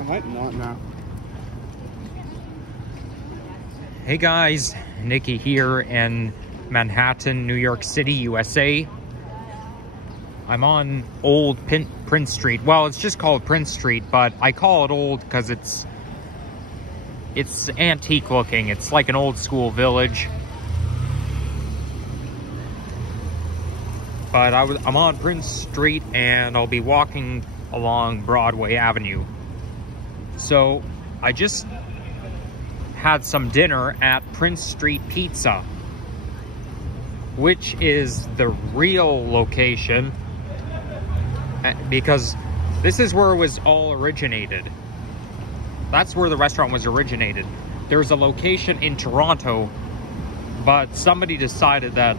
I might want now. Hey guys, Nikki here in Manhattan, New York City, USA. I'm on Old Prince Street. Well, it's just called Prince Street, but I call it old because it's antique looking. It's like an old school village. But I'm on Prince Street and I'll be walking along Broadway Avenue. So I just had some dinner at Prince Street Pizza, which is the real location, because this is where it was all originated. That's where the restaurant was originated. There's a location in Toronto, but somebody decided that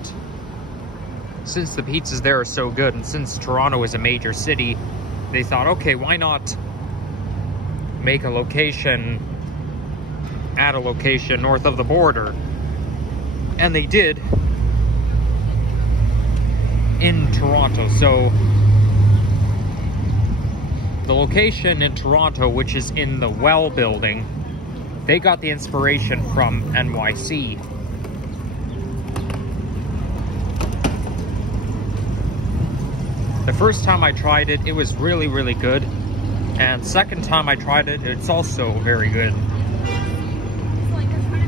since the pizzas there are so good and since Toronto is a major city, they thought, okay, why not make a location at a location north of the border? And they did in Toronto. So the location in Toronto, which is in the Well building, they got the inspiration from NYC. The first time I tried it, it was really, really good. And second time I tried it, it's also very good.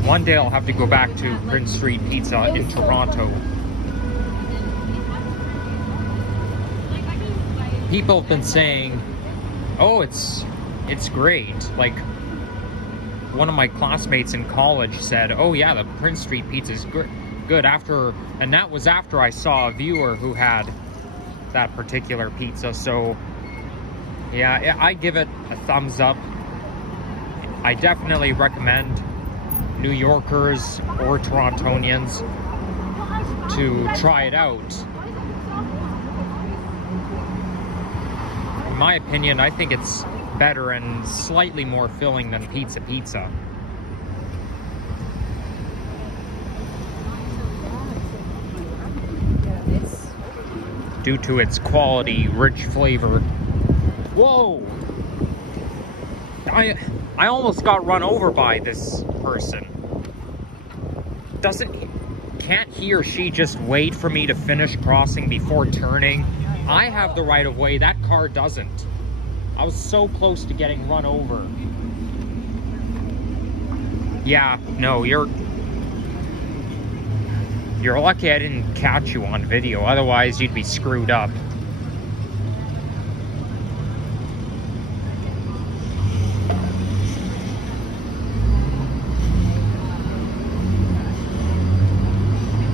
One day I'll have to go back to Prince Street Pizza in Toronto. People have been saying, oh, it's great. Like, one of my classmates in college said, oh yeah, the Prince Street Pizza is good after, and that was after I saw a viewer who had that particular pizza. So yeah, I give it a thumbs up. I definitely recommend New Yorkers or Torontonians to try it out. In my opinion, I think it's better and slightly more filling than pizza. Due to its quality, rich flavor. Whoa! I almost got run over by this person. Can't he or she just wait for me to finish crossing before turning? I have the right of way, that car doesn't. I was so close to getting run over. Yeah, no, you're lucky I didn't catch you on video, otherwise you'd be screwed up.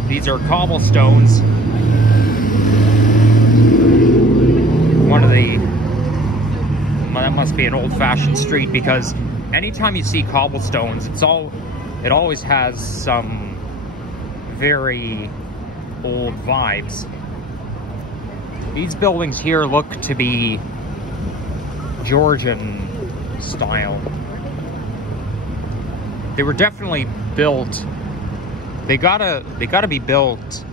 These are cobblestones. Well, that must be an old-fashioned street, because anytime you see cobblestones, it always has some very old vibes. These buildings here look to be Georgian style. They were definitely built. They gotta be built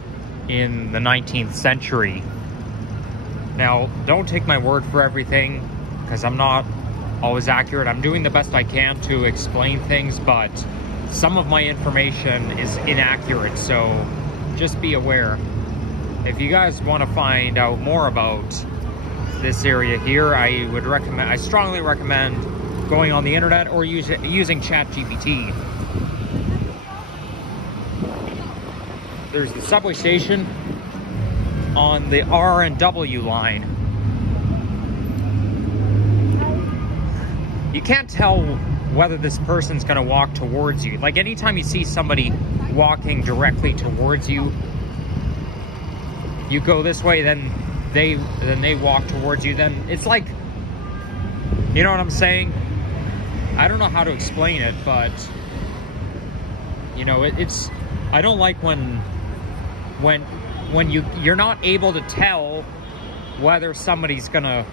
in the 19th century. Now, don't take my word for everything, because I'm not always accurate. I'm doing the best I can to explain things, but some of my information is inaccurate, so just be aware. If you guys want to find out more about this area here, I strongly recommend going on the internet or using ChatGPT. There's the subway station on the R and W line. You can't tell whether this person's gonna walk towards you. Like, anytime you see somebody walking directly towards you, you go this way, then they walk towards you, then it's like, you know what I'm saying? I don't know how to explain it, but you know, it's I don't like when you're not able to tell whether somebody's gonna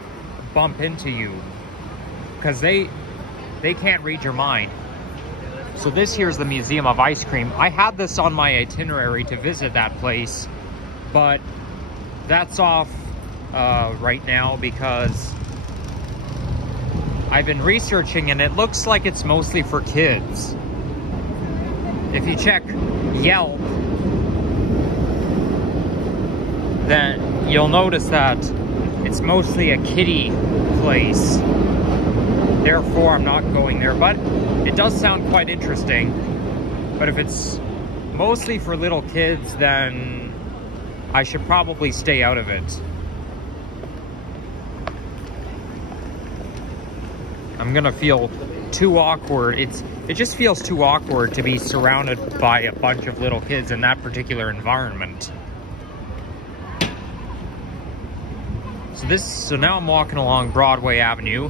bump into you, because they can't read your mind. So this here's the Museum of Ice Cream. I had this on my itinerary to visit that place, but that's off right now because I've been researching and it looks like it's mostly for kids. If you check Yelp, then you'll notice that it's mostly a kiddie place. Therefore, I'm not going there, but it does sound quite interesting. But if it's mostly for little kids, then I should probably stay out of it. I'm gonna feel too awkward. It just feels too awkward to be surrounded by a bunch of little kids in that particular environment. So now I'm walking along Broadway Avenue.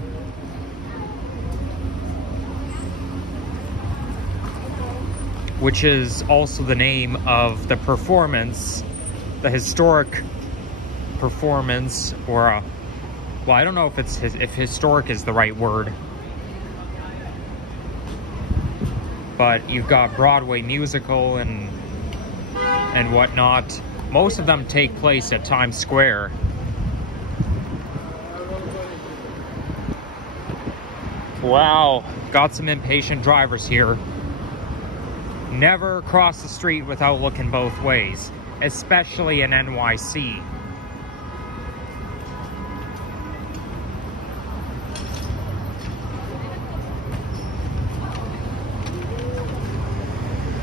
Which is also the name of the performance, the historic performance, or well, I don't know if historic is the right word. But you've got Broadway musical and whatnot. Most of them take place at Times Square. Wow, got some impatient drivers here. Never cross the street without looking both ways, especially in NYC.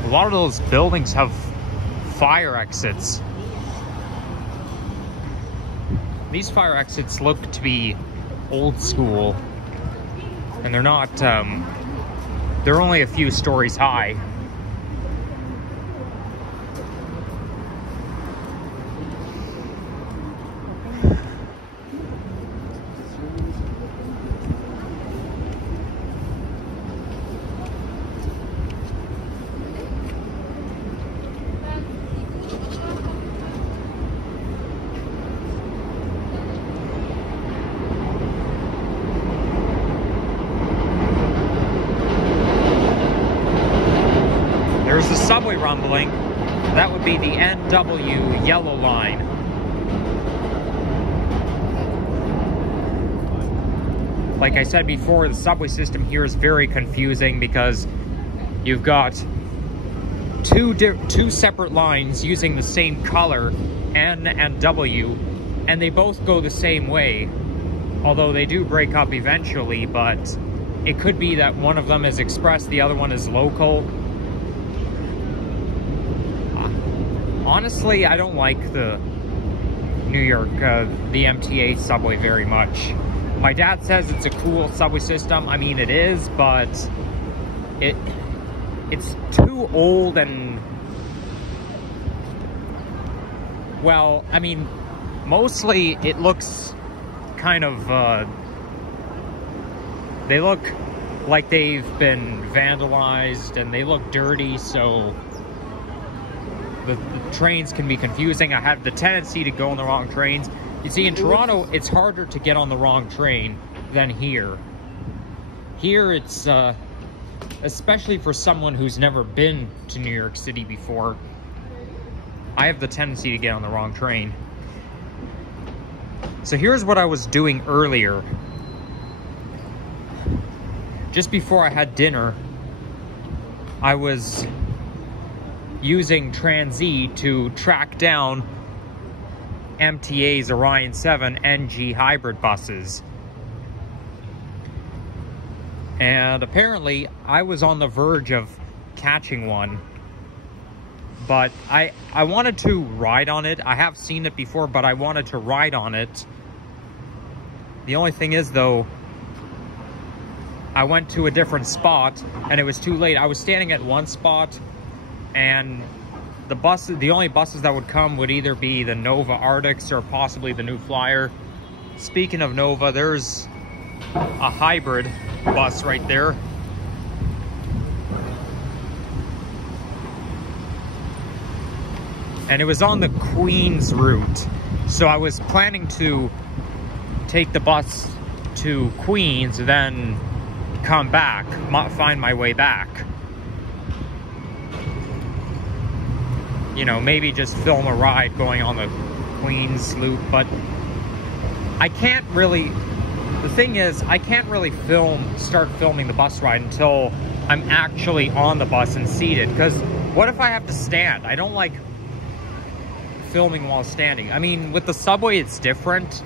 A lot of those buildings have fire exits. These fire exits look to be old school, and they're not, they're only a few stories high. There's the subway rumbling. That would be the NW yellow line. Like I said before, the subway system here is very confusing because you've got two separate lines using the same color, N and W, and they both go the same way. Although they do break up eventually, but it could be that one of them is express, the other one is local. Honestly, I don't like the New York, the MTA subway very much. My dad says it's a cool subway system. I mean, it is, but it's too old and, well, I mean, mostly it looks kind of, they look like they've been vandalized and they look dirty, so the trains can be confusing. I have the tendency to go on the wrong trains. You see, in Toronto, it's harder to get on the wrong train than here. Here, it's, especially for someone who's never been to New York City before, I have the tendency to get on the wrong train. So here's what I was doing earlier. Just before I had dinner, I was using Trans-E to track down MTA's Orion 7 NG hybrid buses. And apparently, I was on the verge of catching one. But I wanted to ride on it. I have seen it before, but I wanted to ride on it. The only thing is, though, I went to a different spot, and it was too late. I was standing at one spot, and the only buses that would come would either be the Nova Arctics or possibly the New Flyer. Speaking of Nova, there's a hybrid bus right there. And it was on the Queens route. So I was planning to take the bus to Queens, then come back, find my way back. You know, maybe just film a ride going on the Queens loop, but I can't really The thing is, I can't really start filming the bus ride until I'm actually on the bus and seated. Because what if I have to stand? I don't like filming while standing. I mean, with the subway, it's different.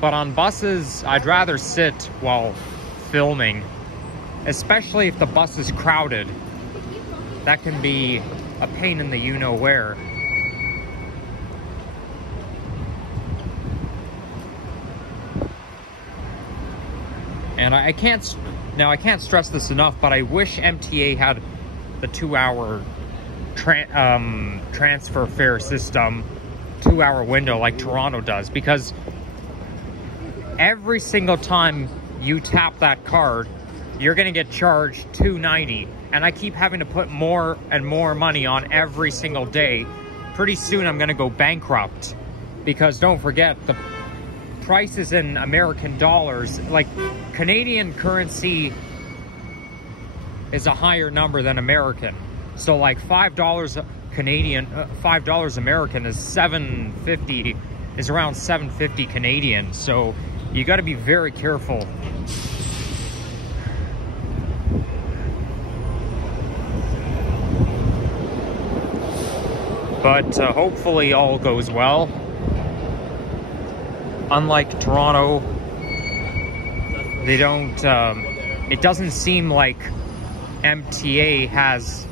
But on buses, I'd rather sit while filming. Especially if the bus is crowded. That can be a pain in the you-know-where. And I can't stress this enough, but I wish MTA had the 2-hour transfer fare system, 2-hour window like Toronto does, because every single time you tap that card, you're gonna get charged $2.90, and I keep having to put more and more money on every single day. Pretty soon I'm gonna go bankrupt, because don't forget, the prices in American dollars, like Canadian currency is a higher number than American. So like $5 Canadian, $5 American is $7.50, is around $7.50 Canadian. So you got to be very careful. But hopefully all goes well. Unlike Toronto, they don't, it doesn't seem like MTA has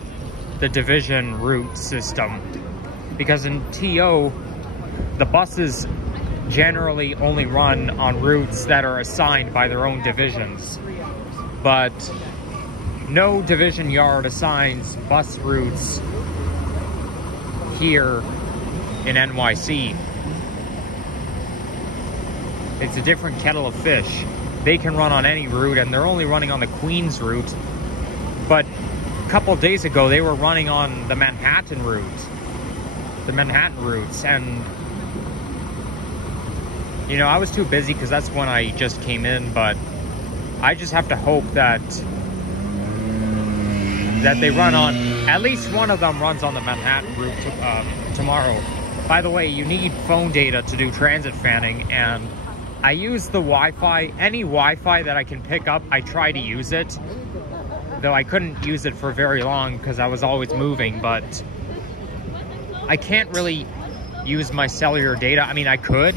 the division route system. Because in TO, the buses generally only run on routes that are assigned by their own divisions. But no division yard assigns bus routes here in NYC. It's a different kettle of fish. They can run on any route, and they're only running on the Queens route. But a couple of days ago, they were running on the Manhattan route. The Manhattan routes, and you know, I was too busy because that's when I just came in, but I just have to hope that they run on, at least one of them runs on the Manhattan route tomorrow. By the way, you need phone data to do transit fanning, and I use the Wi-Fi. Any Wi-Fi that I can pick up, I try to use it. Though I couldn't use it for very long because I was always moving, but I can't really use my cellular data. I mean, I could,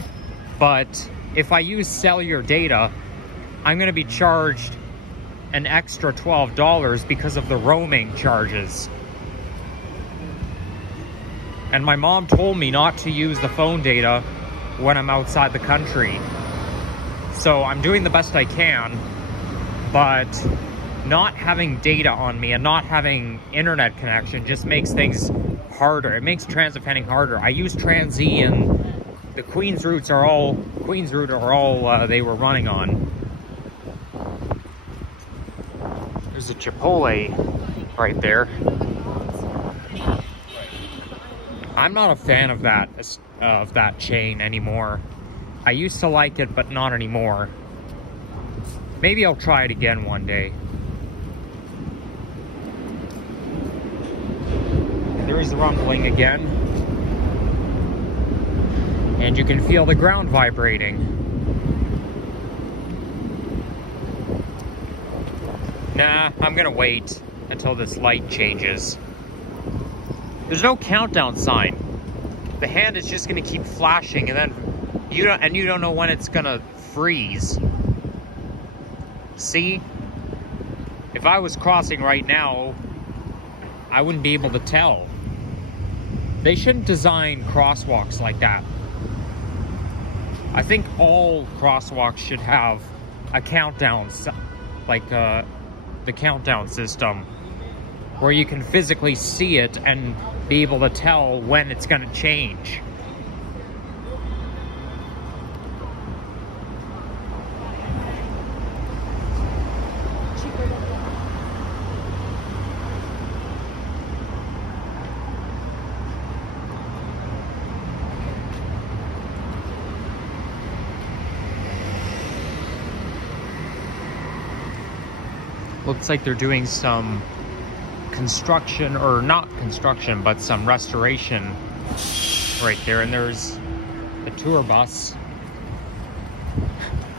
but if I use cellular data, I'm going to be charged an extra $12 because of the roaming charges. And my mom told me not to use the phone data when I'm outside the country. So I'm doing the best I can, but not having data on me and not having internet connection just makes things harder. It makes transit fanning harder. I use Trans-E, and the Queens route are all they were running on. There's a Chipotle right there. I'm not a fan of that chain anymore. I used to like it, but not anymore. Maybe I'll try it again one day. There is the rumbling again. And you can feel the ground vibrating. Nah, I'm gonna wait until this light changes. There's no countdown sign. The hand is just gonna keep flashing, and then you don't know when it's gonna freeze. See? If I was crossing right now, I wouldn't be able to tell. They shouldn't design crosswalks like that. I think all crosswalks should have a countdown, like the countdown system, where you can physically see it and be able to tell when it's going to change. Looks like they're doing some construction, or not construction, but some restoration right there. And there's the tour bus.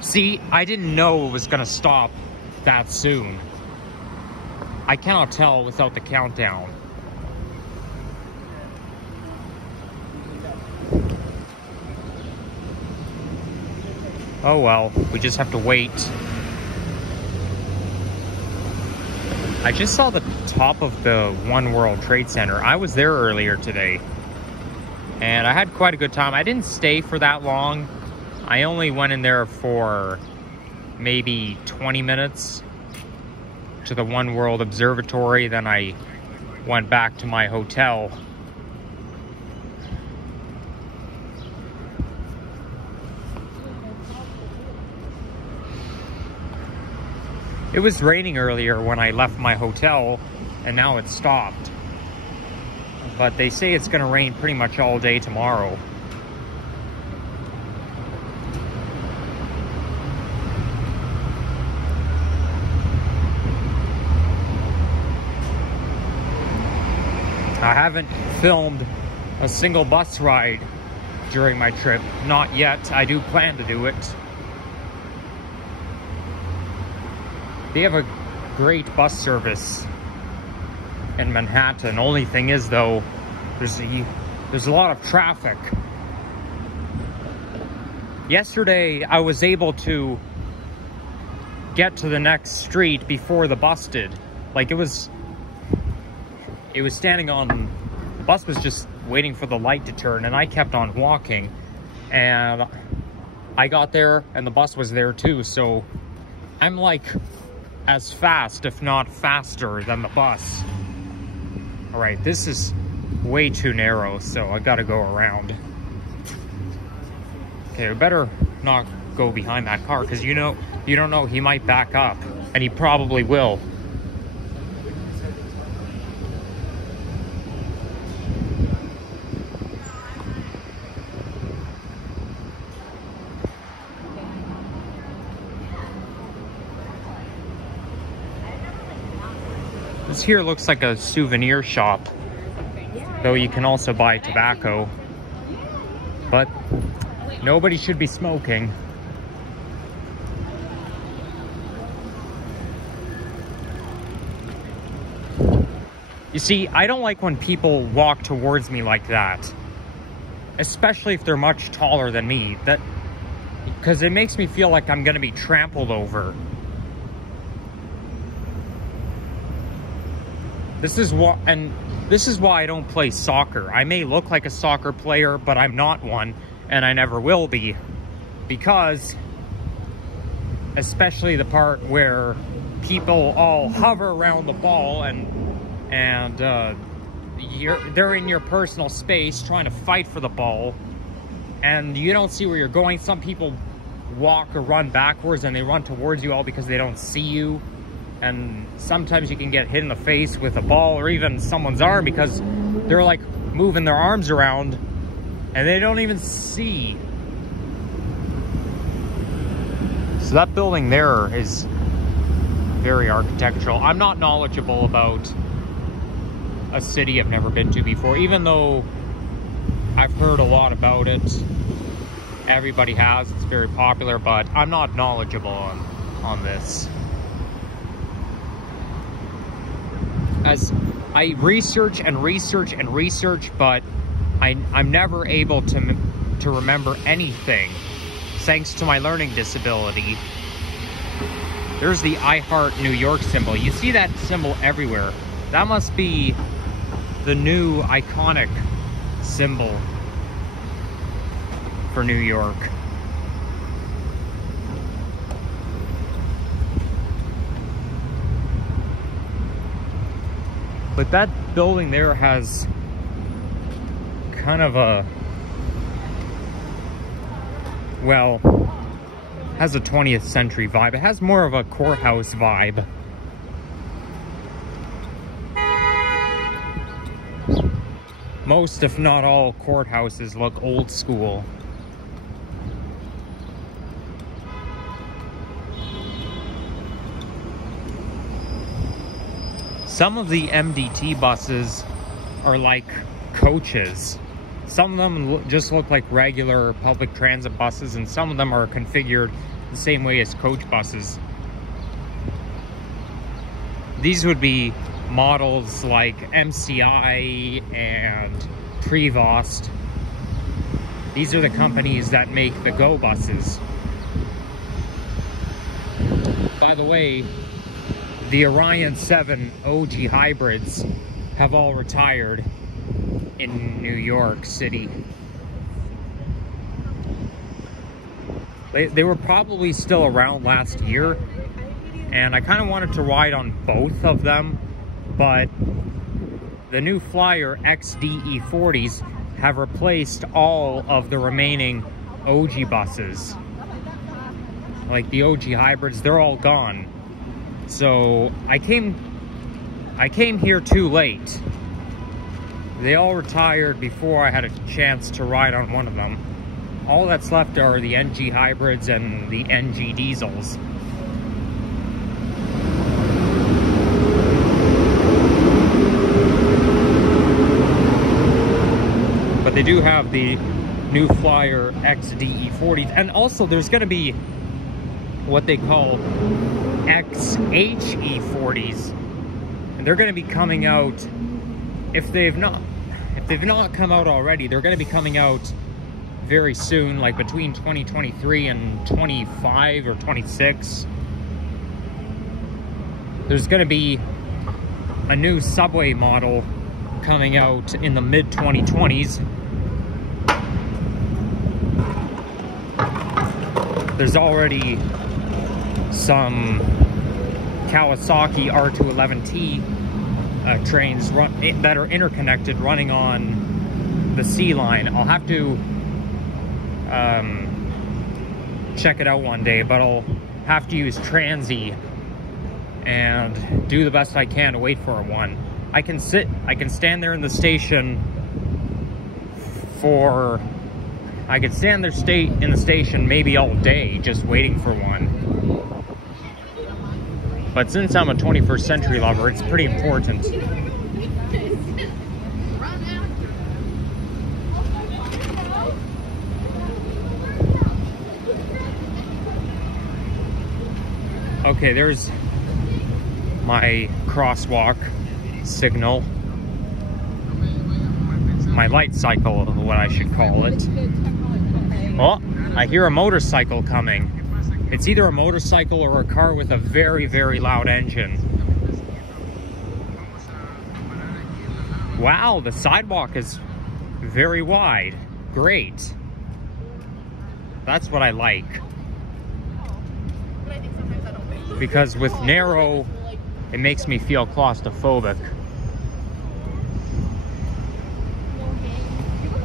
See, I didn't know it was gonna stop that soon. I cannot tell without the countdown. Oh well, we just have to wait. I just saw the top of the One World Trade Center. I was there earlier today, and I had quite a good time. I didn't stay for that long. I only went in there for maybe 20 minutes to the One World Observatory. Then I went back to my hotel. It was raining earlier when I left my hotel, and now it's stopped. But they say it's gonna rain pretty much all day tomorrow. I haven't filmed a single bus ride during my trip. Not yet. I do plan to do it. They have a great bus service in Manhattan. Only thing is, though, there's a lot of traffic. Yesterday, I was able to get to the next street before the bus did. Like, it was standing on, the bus was just waiting for the light to turn, and I kept on walking. And I got there, and the bus was there too, so I'm like as fast, if not faster, than the bus. All right, this is way too narrow, so I gotta go around. Okay, we better not go behind that car, because you don't know, he might back up, and he probably will. This here looks like a souvenir shop, though you can also buy tobacco, but nobody should be smoking. You see, I don't like when people walk towards me like that, especially if they're much taller than me, because it makes me feel like I'm gonna be trampled over. This is why I don't play soccer. I may look like a soccer player, but I'm not one, and I never will be, because especially the part where people all hover around the ball and they're in your personal space trying to fight for the ball, and you don't see where you're going. Some people walk or run backwards, and they run towards you all because they don't see you. And sometimes you can get hit in the face with a ball or even someone's arm because they're like moving their arms around and they don't even see. So that building there is very architectural. I'm not knowledgeable about a city I've never been to before, even though I've heard a lot about it. Everybody has, it's very popular, but I'm not knowledgeable on this. As I research and research and research, but I'm never able to remember anything, thanks to my learning disability. There's the I Heart New York symbol. You see that symbol everywhere. That must be the new iconic symbol for New York. But that building there has kind of a, well, has a 20th century vibe. It has more of a courthouse vibe. Most, if not all, courthouses look old school. Some of the MDT buses are like coaches. Some of them just look like regular public transit buses, and some of them are configured the same way as coach buses. These would be models like MCI and Prevost. These are the companies that make the Go buses. By the way, the Orion 7 OG hybrids have all retired in New York City. They were probably still around last year, and I kind of wanted to ride on both of them, but the new Flyer XDE40s have replaced all of the remaining OG buses. Like the OG hybrids, they're all gone. So I came here too late. They all retired before I had a chance to ride on one of them. All that's left are the NG hybrids and the NG diesels. But they do have the new Flyer XDE40s, and also there's going to be what they call XHE40s, and they're going to be coming out, if they've not come out already, they're going to be coming out very soon, like between 2023 and 25 or 26. There's going to be a new subway model coming out in the mid-2020s. There's already some Kawasaki R211T trains that are interconnected, running on the C line. I'll have to check it out one day, but I'll have to use Transy and do the best I can to wait for one. I can stand there in the station for, I could stand there in the station maybe all day just waiting for one. But since I'm a 21st century lover, it's pretty important. Okay, there's my crosswalk signal. My light cycle, what I should call it. Oh, I hear a motorcycle coming. It's either a motorcycle or a car with a very, very loud engine. Wow, the sidewalk is very wide. Great. That's what I like. Because with narrow, it makes me feel claustrophobic.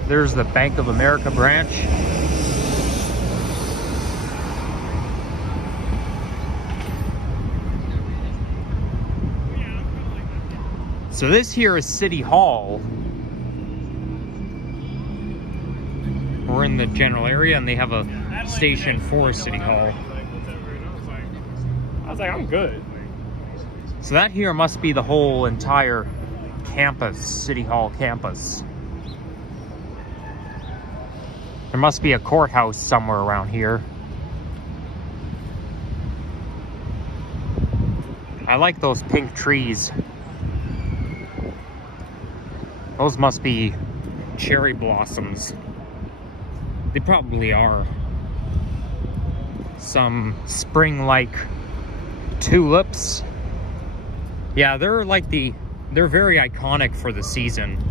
There's the Bank of America branch. So this here is City Hall. We're in the general area, and they have a station for City Hall. I was like, I'm good. So that here must be the whole entire campus, City Hall campus. There must be a courthouse somewhere around here. I like those pink trees. Those must be cherry blossoms. They probably are. Some spring-like tulips. Yeah, they're very iconic for the season.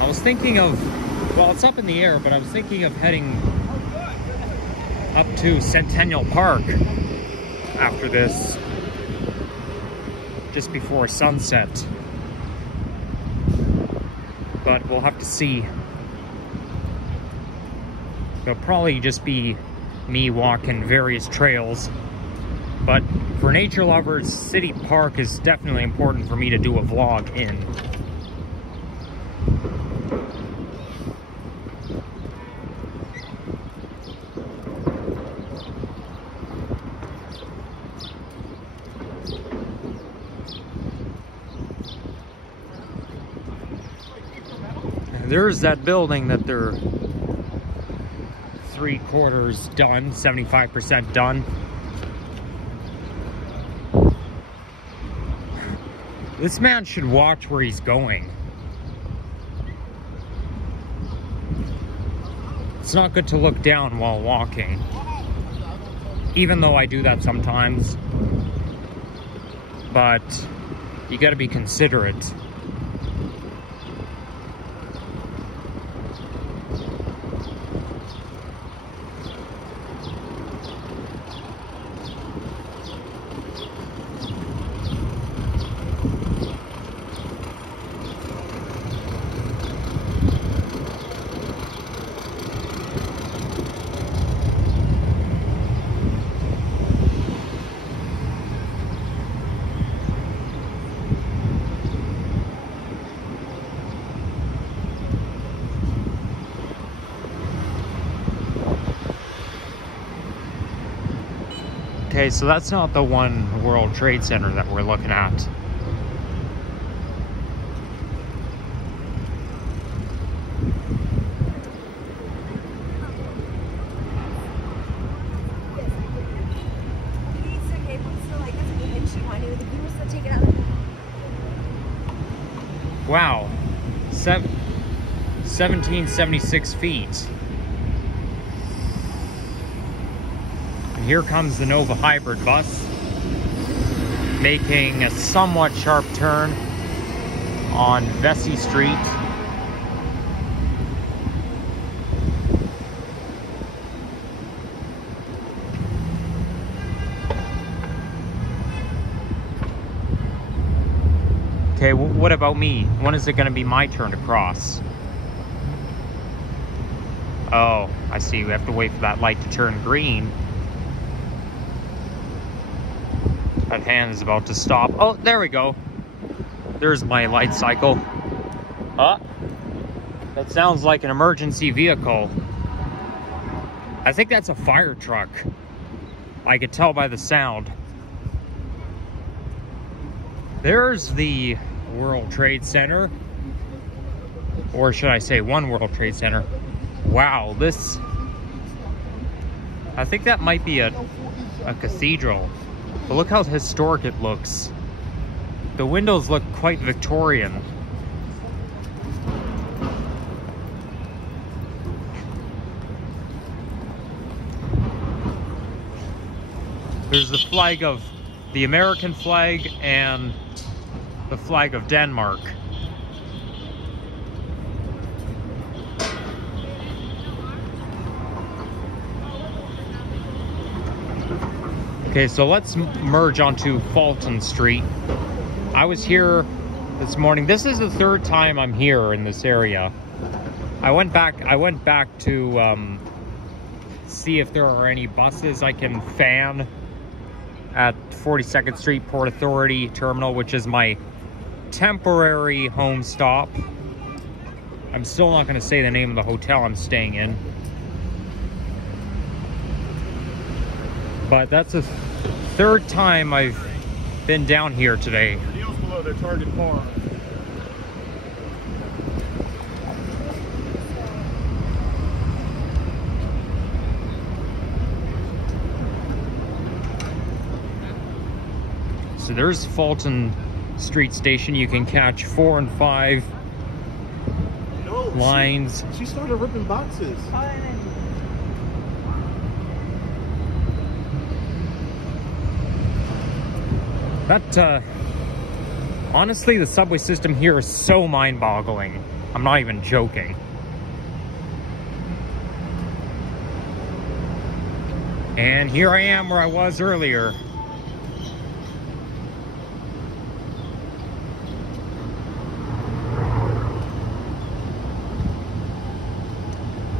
I was thinking of, well, it's up in the air, but I was thinking of heading up to Centennial Park after this, just before sunset. But we'll have to see. It'll probably just be me walking various trails. But for nature lovers, City Park is definitely important for me to do a vlog in. There's that building that they're 3/4 done, 75% done. This man should watch where he's going. It's not good to look down while walking, even though I do that sometimes, but you gotta be considerate. Okay, so that's not the One World Trade Center that we're looking at. Wow, 1776 feet. Here comes the Nova Hybrid bus, making a somewhat sharp turn on Vesey Street. Okay, what about me? When is it going to be my turn to cross? Oh, I see. We have to wait for that light to turn green. That hand is about to stop. Oh, there we go. There's my light cycle. That sounds like an emergency vehicle. I think that's a fire truck. I could tell by the sound. There's the World Trade Center. Or should I say One World Trade Center. Wow, this... I think that might be a cathedral. But look how historic it looks. The windows look quite Victorian. There's the flag of the American flag and the flag of Denmark. Okay, so let's merge onto Fulton Street. I was here this morning. This is the third time I'm here in this area. I went back to see if there are any buses I can fan at 42nd Street Port Authority Terminal, which is my temporary home stop. I'm still not going to say the name of the hotel I'm staying in. But that's the third time I've been down here today. Deals below their target farm. So there's Fulton Street Station. You can catch 4 and 5 lines. She started ripping boxes. That, honestly, the subway system here is so mind-boggling. I'm not even joking. And here I am where I was earlier.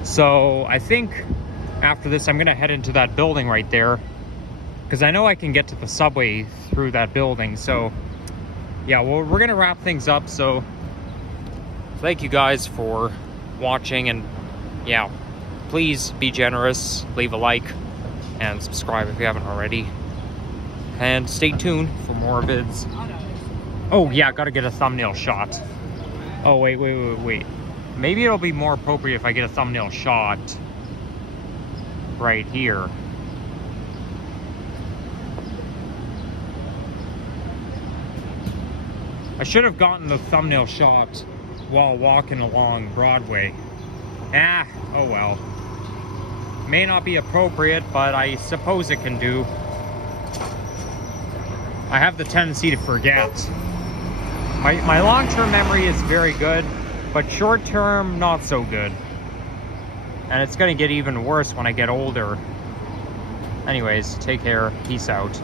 So I think after this, I'm gonna head into that building right there, because I know I can get to the subway through that building. So yeah, well, we're gonna wrap things up. So thank you guys for watching, and yeah, please be generous, leave a like and subscribe if you haven't already, and stay tuned for more vids. Oh yeah, gotta get a thumbnail shot. Oh wait. Maybe it'll be more appropriate if I get a thumbnail shot right here. I should have gotten the thumbnail shot while walking along Broadway. Oh well. May not be appropriate, but I suppose it can do. I have the tendency to forget. My long-term memory is very good, but short-term, not so good. And it's gonna get even worse when I get older. Anyways, take care. Peace out.